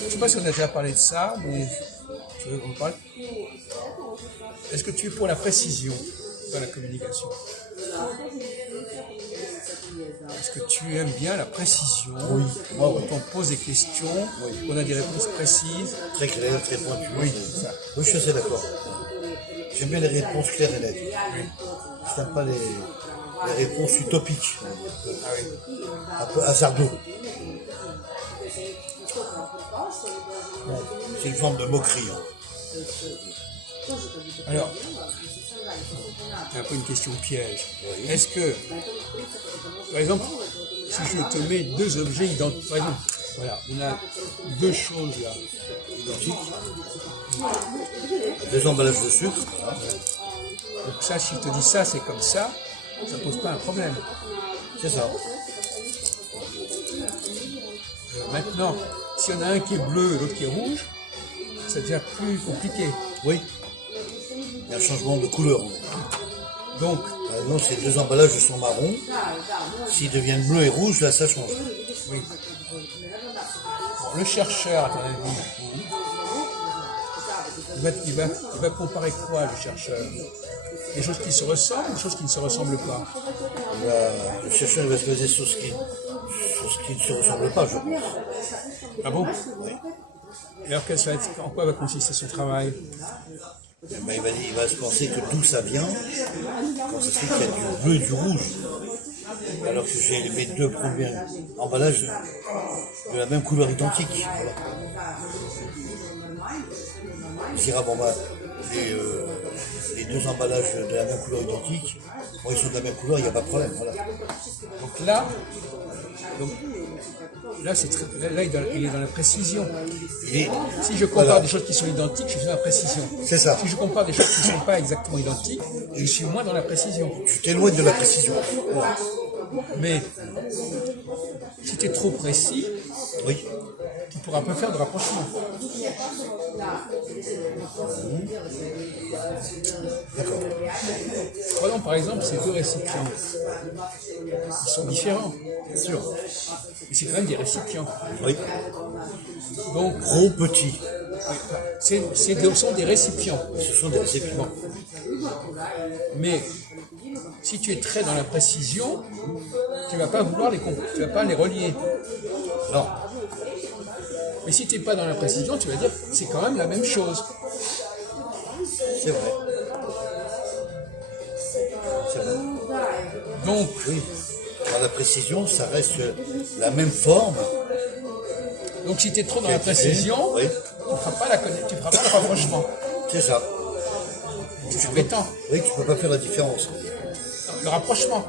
Je ne sais pas si on a déjà parlé de ça, mais on parle. Est-ce que tu es pour la précision dans la communication? Est-ce que tu aimes bien la précision? Oui. Quand on pose des questions, on a des réponses précises. Très claires, très pointues. Oui, c'est ça. Oui, je suis assez d'accord. J'aime bien les réponses claires et nettes. Je n'aime pas les réponses utopiques. Un peu hasardeux. C'est une forme de moquerie. Alors, c'est un peu une question piège. Oui. Est-ce que, par exemple, si je te mets deux objets identiques, par exemple, voilà, on a deux choses là, Identique. Deux emballages de sucre. Voilà. donc ça, si je te dis ça, c'est comme ça pose pas un problème. C'est ça. Maintenant, s'il y en a un qui est bleu et l'autre qui est rouge, ça devient plus compliqué. Oui. Il y a un changement de couleur. Donc, Non, ces deux emballages sont marrons. S'ils deviennent bleus et rouges, là, ça change. oui. Bon, le chercheur, à ton avis, il va comparer quoi, le chercheur? Des choses qui se ressemblent, des choses qui ne se ressemblent pas? Le chercheur il va se baser sur ce qui ne se ressemble pas, je pense. Ah bon? Oui. Et alors, en quoi va consister son travail? Eh ben, il va se penser que d'où ça vient, quand ça se fait qu'il y a du bleu et du rouge. Alors que j'ai mes deux premiers emballages de la même couleur identique. Voilà. Il dira, bon bah, les deux emballages de la même couleur identique, bon, ils sont de la même couleur, il n'y a pas de problème. Voilà. Donc là, il est dans la précision. Si je compare des choses qui sont identiques, je suis dans la précision. C'est ça. Si je compare des choses qui ne sont pas exactement identiques, je suis moins dans la précision. Tu t'éloignes de la précision. Voilà. Mais si tu es trop précis, Oui. tu pourras pas faire de rapprochement. D'accord. Prenons par exemple ces deux récipients. Ils sont différents, bien sûr. Mais c'est quand même des récipients. Oui. Donc, Gros, petit. ce sont des récipients. Ce sont des récipients. Mais si tu es très dans la précision, tu ne vas pas vouloir tu vas pas les relier. Non. Mais si tu n'es pas dans la précision, tu vas dire que c'est quand même la même chose. C'est vrai. C'est vrai. Donc, Oui. Dans la précision, ça reste la même forme. donc si tu es trop dans la précision, Oui. tu ne feras pas le rapprochement. C'est ça. C'est embêtant. Oui, tu peux pas faire la différence. Le rapprochement.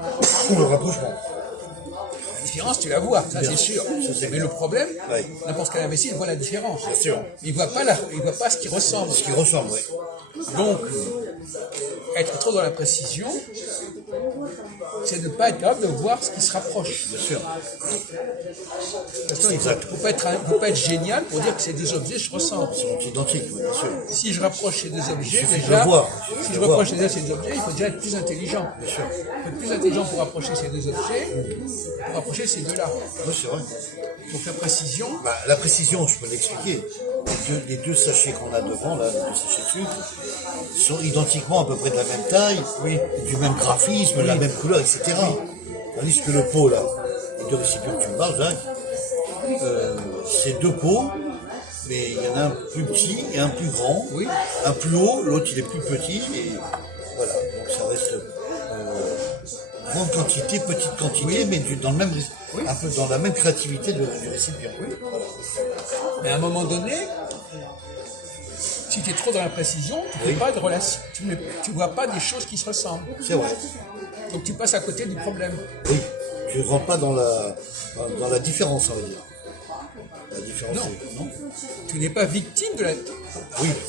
Ou le rapprochement. La différence, tu la vois, ça c'est sûr. Ça, c'est Mais clair. le problème, Oui. n'importe quel imbécile voit la différence. Bien sûr. Il voit pas ce qui ressemble. Ce qui ressemble, oui. Donc, être trop dans la précision, c'est ne pas être capable de voir ce qui se rapproche. Bien sûr. Parce qu'il ne faut pas être génial pour dire que ces deux objets se ressemblent. Ils sont identiques, oui, bien sûr. Si je rapproche ces deux objets, suffit de déjà, le voir. si je rapproche ces deux objets, il faut déjà être plus intelligent. Bien sûr. Il faut être plus intelligent pour rapprocher ces deux objets, pour rapprocher ces deux-là. Oui, c'est vrai. Donc la précision, Bah, la précision, je peux l'expliquer. Les deux sachets qu'on a devant, là, les deux sachets de sucre, sont identiquement à peu près de la même taille, oui, du même graphisme, de la même couleur, etc. Tandis que le pot, là, les deux récipients que tu me parles, Jacques, c'est deux pots, mais il y en a un plus petit et un plus grand. Oui. Un plus haut, l'autre il est plus petit, et voilà. Donc ça reste grande quantité, petite quantité, mais dans le même, un peu dans la même créativité du récipient. Voilà. mais à un moment donné, si tu es trop dans la précision, tu ne fais pas de relation, tu vois pas des choses qui se ressemblent. C'est vrai. Donc tu passes à côté du problème. Oui, tu ne rentres pas dans la différence, on va dire. La différence, non. Tu n'es pas victime de la...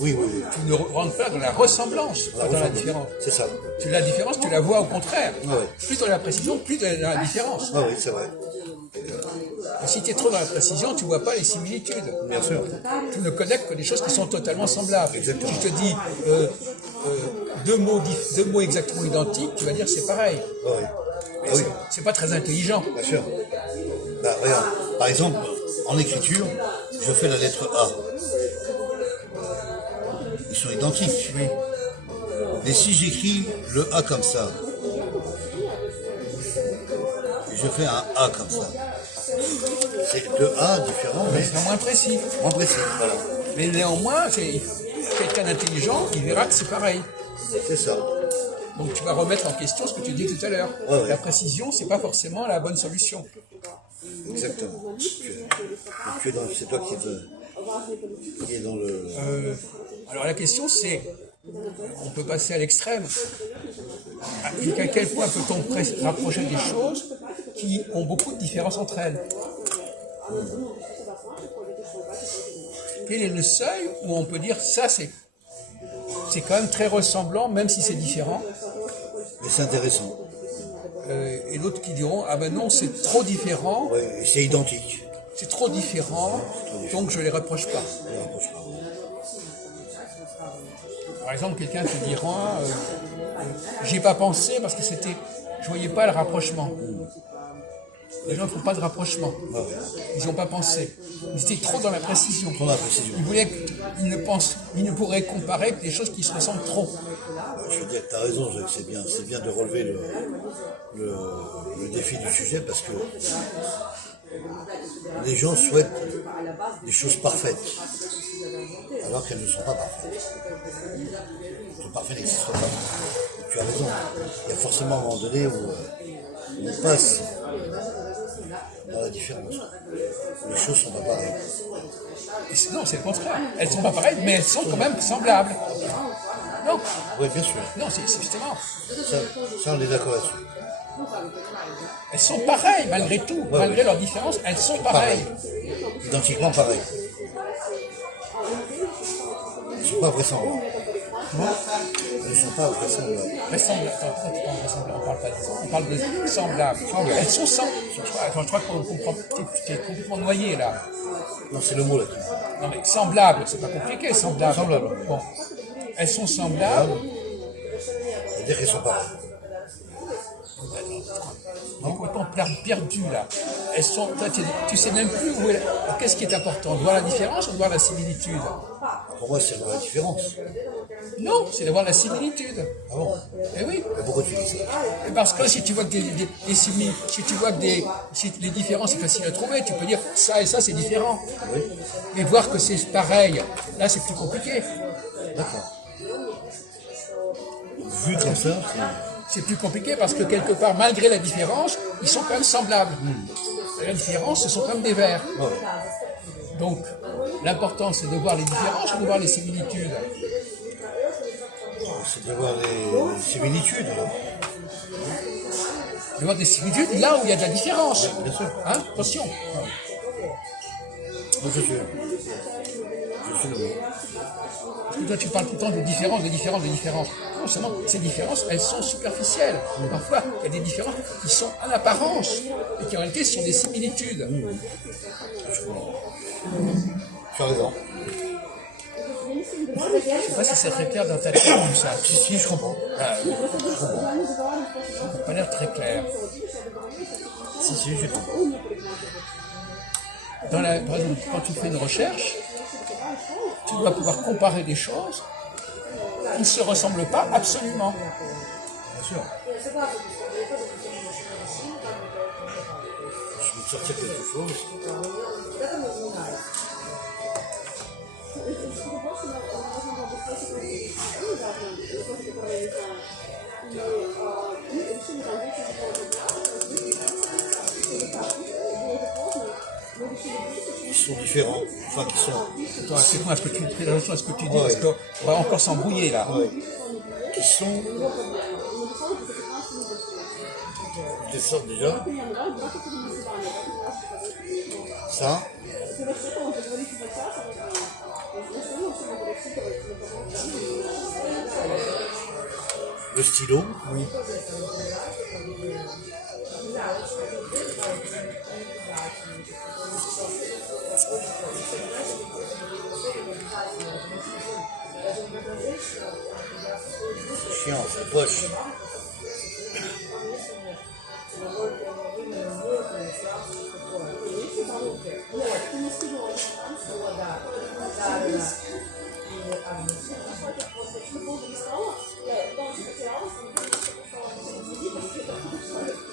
Oui. Tu ne rentres pas dans la ressemblance, pas dans la différence. C'est ça. La différence, tu la vois au contraire. Ouais. Plus dans la précision, plus dans la différence. Ah oui, c'est vrai. Et si tu es trop dans la précision, tu ne vois pas les similitudes. Bien sûr. Tu ne connectes que des choses qui sont totalement semblables. Exactement. Si je te dis deux mots exactement identiques, tu vas dire c'est pareil. Ah oui. Mais Ah oui, c'est pas très intelligent. bien sûr. Bah, regarde, par exemple, en écriture, je fais la lettre A. Ils sont identiques. Oui. Mais si j'écris le A comme ça, je fais un A comme ça, c'est deux A différents, mais C'est moins précis. moins précis. Voilà. Mais néanmoins, quelqu'un d'intelligent, il verra que c'est pareil. C'est ça. Donc tu vas remettre en question ce que tu dis tout à l'heure. Ouais, ouais. La précision, c'est pas forcément la bonne solution. Exactement. C'est toi qui est dans le. Alors la question c'est, on peut passer à l'extrême. Jusqu'à quel point peut-on rapprocher des choses qui ont beaucoup de différences entre elles? Quel est le seuil où on peut dire ça c'est quand même très ressemblant même si c'est différent? Mais c'est intéressant. Et d'autres qui diront ah ben non c'est trop différent, Ouais, et c'est identique. c'est trop différent, donc je les reproche pas. On rapproche pas. Par exemple, quelqu'un te dira j'y ai pas pensé parce que je voyais pas le rapprochement. Les gens ne font pas de rapprochement. Ouais, ouais. Ils n'ont pas pensé. Ils étaient trop dans la précision. Trop dans la précision. Ils ne pourraient comparer que des choses qui se ressemblent trop. Je veux dire, tu as raison, c'est bien de relever le défi du sujet parce que les gens souhaitent des choses parfaites alors qu'elles ne sont pas parfaites. Le parfait n'existe pas. Tu as raison. Il y a forcément un moment donné où on passe dans la différence. Les choses ne sont pas pareilles. Non, c'est le contraire. Elles ne sont pas pareilles, mais elles sont quand même semblables. Non, Oui, bien sûr. non, c'est justement. Ça, on est d'accord là-dessus. Elles sont pareilles malgré tout, malgré leurs différences, elles sont pareilles. Identiquement pareilles. Elles ne sont pas vraisemblables. Elles ne sont pas vraisemblables. On parle pas de ça, on parle de semblables. Elles sont semblables. Je crois qu'on comprend, tu es complètement noyé là. Non, c'est le mot là. Non mais semblables, c'est pas compliqué, semblables. Bon. Elles sont semblables. C'est-à-dire qu'elles sont pareilles. On est complètement perdu là. Elles sont, toi, tu sais même plus où est. Alors, qu'est-ce qui est important? De voir la différence ou de voir la similitude? Pour moi, c'est la différence. Non, c'est d'avoir la similitude. Ah bon? Eh oui. Mais pourquoi tu dis ça? Parce que si tu vois que si tu vois que si les différences c'est facile à trouver, tu peux dire ça et ça c'est différent. Oui. Mais voir que c'est pareil, là c'est plus compliqué. D'accord. Vu comme ça, C'est plus compliqué parce que quelque part, malgré la différence, ils sont quand même semblables. La différence, ce sont comme des vers. c'est. Ouais. Donc, l'important c'est de voir les différences ou de voir les similitudes. C'est d'avoir les similitudes. De voir des similitudes là où il y a de la différence. Bien sûr. Hein? Attention. Moi, je suis le mot. Parce que toi, tu parles tout le temps de différences, de différences, de différences. Non seulement ces différences, elles sont superficielles. Parfois, il y a des différences qui sont en apparence et qui en réalité sont des similitudes. Tu as raison. Je ne sais pas si c'est très clair dans ta tête tout ça. Si, je comprends. Ça n'a pas l'air très clair. Si, je comprends. Par exemple, quand tu fais une recherche, tu dois pouvoir comparer des choses qui ne se ressemblent pas absolument. Bien sûr. Je vais te sortir quelque chose. Qui sont différents. Enfin, qui sont. Toi, explique-moi ce que tu fais attention à ce que tu dis, parce qu'on va encore s'embrouiller là. Ouais. Qui sont. Je les sors déjà. Ça. Le stylo. Oui. C'est chiant, c'est poche.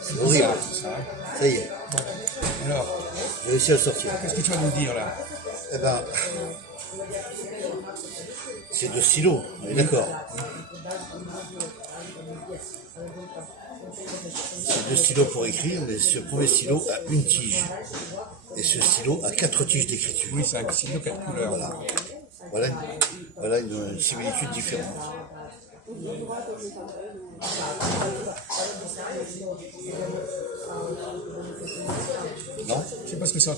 C'est horrible. Ça, hein. Ça y est, Alors, j'ai réussi à le sortir. qu'est-ce que tu vas nous dire là? Eh ben, c'est deux stylos, on est d'accord. C'est deux stylos pour écrire, mais ce premier stylo a une tige. Et ce stylo a 4 tiges d'écriture. Oui, c'est un stylo 4 couleurs. Voilà une similitude différente. Non? Je sais pas ce que c'est.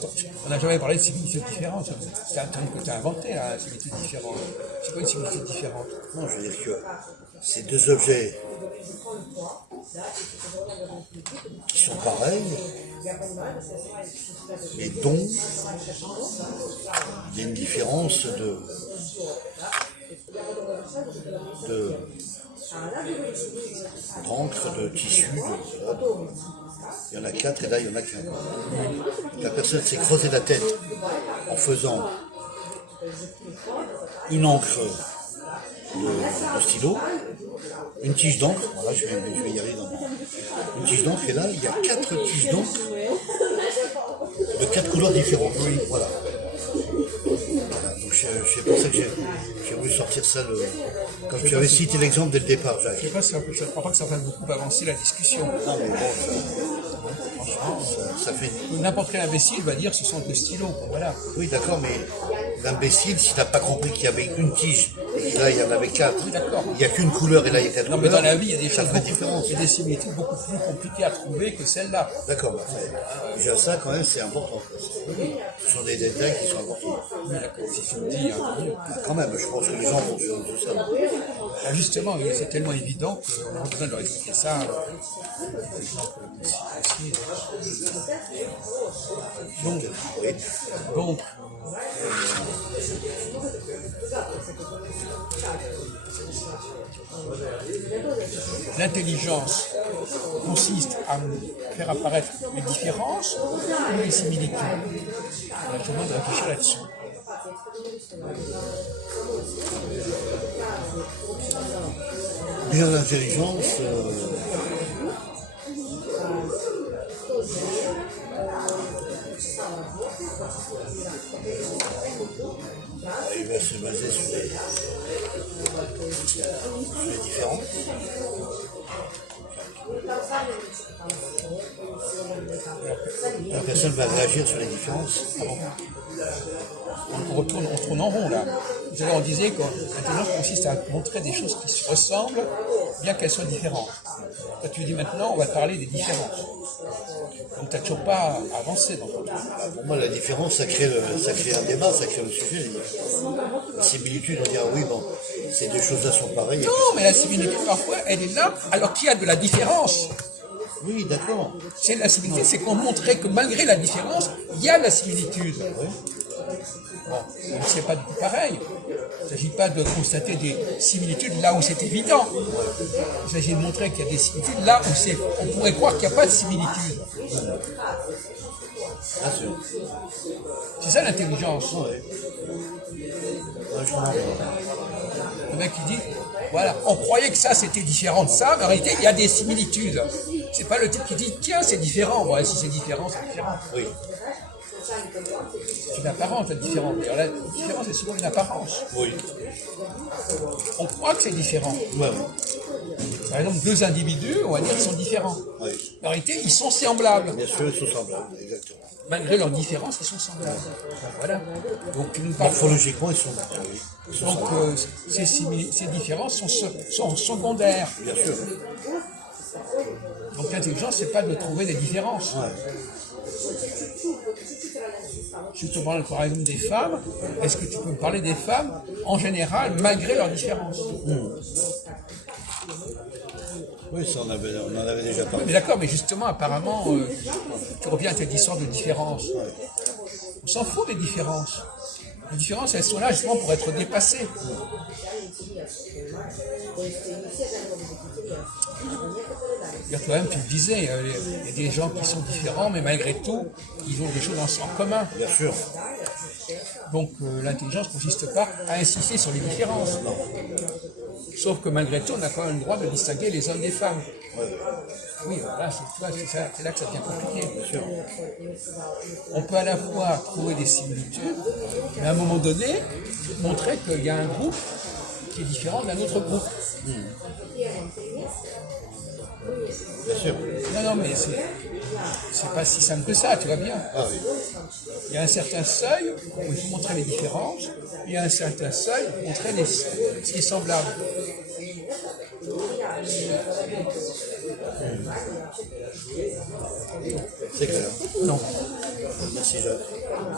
On n'a jamais parlé de similitudes différentes. C'est un terme que tu as inventé, là, similitude différente. C'est quoi une similitude différente? Non, je veux dire que ces deux objets qui sont pareils, mais dont il y a une différence d'encre, de tissu, voilà. Il y en a 4 et là il y en a qu'un. La personne s'est creusé la tête en faisant une encre de stylo, une tige d'encre, voilà, je vais y arriver une tige d'encre, et là il y a 4 tiges d'encre de 4 couleurs différentes. Oui, voilà. Donc c'est pour ça que j'ai voulu sortir ça comme tu avais cité l'exemple dès le départ, Jacques. Je sais pas, je ne crois pas que ça va beaucoup avancer la discussion. Non mais bon, franchement, ça fait... N'importe quel imbécile va dire ce sont deux stylos, voilà. Oui d'accord, mais l'imbécile, s'il n'a pas compris qu'il y avait une tige, et que là il y en avait 4, Oui, d'accord. il n'y a qu'une couleur et là il y a 4 Non, couleurs. mais dans la vie, il y a des ça choses fait beaucoup, différence. il y a des similitudes beaucoup plus compliquées à trouver que celle-là. D'accord, bah, déjà ça quand même c'est important. Ce sont des détails qui sont importants. Oui, d'accord, si tu me dis, hein, tant mieux. Quand même, je pense que les gens vont sur tout ça. Là, justement, c'est tellement évident qu'on a besoin de leur expliquer ça. Par exemple, aussi. Donc, l'intelligence consiste à faire apparaître les différences ou les similitudes. On a besoin de réfléchir là-dessus. Bien l'intelligence, il va se baser sur les différences. La personne va réagir sur les différences. On tourne en rond là. Tout à l'heure on disait que l'intelligence consiste à montrer des choses qui se ressemblent, bien qu'elles soient différentes. Là, tu dis maintenant on va parler des différences. Donc tu n'as toujours pas avancé dans ton truc. Pour moi, la différence, ça crée un débat, ça crée le sujet. La similitude, on dit, ah oui, bon, ces deux choses-là sont pareilles. Non, mais la similitude parfois elle est là alors qu'il y a de la différence. Oui, d'accord. C'est la similitude, c'est qu'on montrait que malgré la différence, il y a la similitude. Bon, donc c'est pas du tout pareil. Il ne s'agit pas de constater des similitudes là où c'est évident. Il s'agit de montrer qu'il y a des similitudes là où on pourrait croire qu'il n'y a pas de similitude. Bien sûr. C'est ça l'intelligence. Ouais. Ouais, je comprends. Le mec qui dit, voilà, on croyait que ça c'était différent de ça, mais en réalité il y a des similitudes. C'est pas le type qui dit, tiens c'est différent. Ouais, si c'est différent, c'est différent. Oui. C'est une apparence la différence. D'ailleurs, la différence est souvent une apparence. Oui. On croit que c'est différent. Ouais, ouais. Par exemple, deux individus, on va dire qu'ils sont différents. Oui. En réalité, ils sont semblables. Bien sûr, ils sont semblables, exactement. Malgré leurs différences, ils sont semblables. Voilà. Donc, tu nous parles. Morphologiquement, ils sont, oui, ils sont Donc, semblables. ces différences sont secondaires. Bien sûr. Donc, l'intelligence, c'est pas de trouver des différences. Ouais. Si tu parles par exemple des femmes, est-ce que tu peux me parler des femmes en général, malgré leurs différences? Oui, ça, on en avait déjà parlé. Mais d'accord, mais justement, apparemment, tu reviens à cette histoire de différence. On s'en fout des différences. Les différences, elles sont là justement pour être dépassées. Toi-même, tu le disais, il y a des gens qui sont différents, mais malgré tout, ils ont des choses en commun. Bien sûr. Donc l'intelligence ne consiste pas à insister sur les différences. Sauf que malgré tout, on a quand même le droit de distinguer les hommes des femmes. Oui, voilà, c'est là que ça devient compliqué. On peut à la fois trouver des similitudes, mais à un moment donné, montrer qu'il y a un groupe qui est différent d'un autre groupe. Bien sûr. Non, mais c'est pas si simple que ça, tu vois bien. Ah oui. Il y a un certain seuil où il faut montrer les différences, il y a un certain seuil pour montrer ce qui est semblable. C'est clair. Non. Merci Jacques.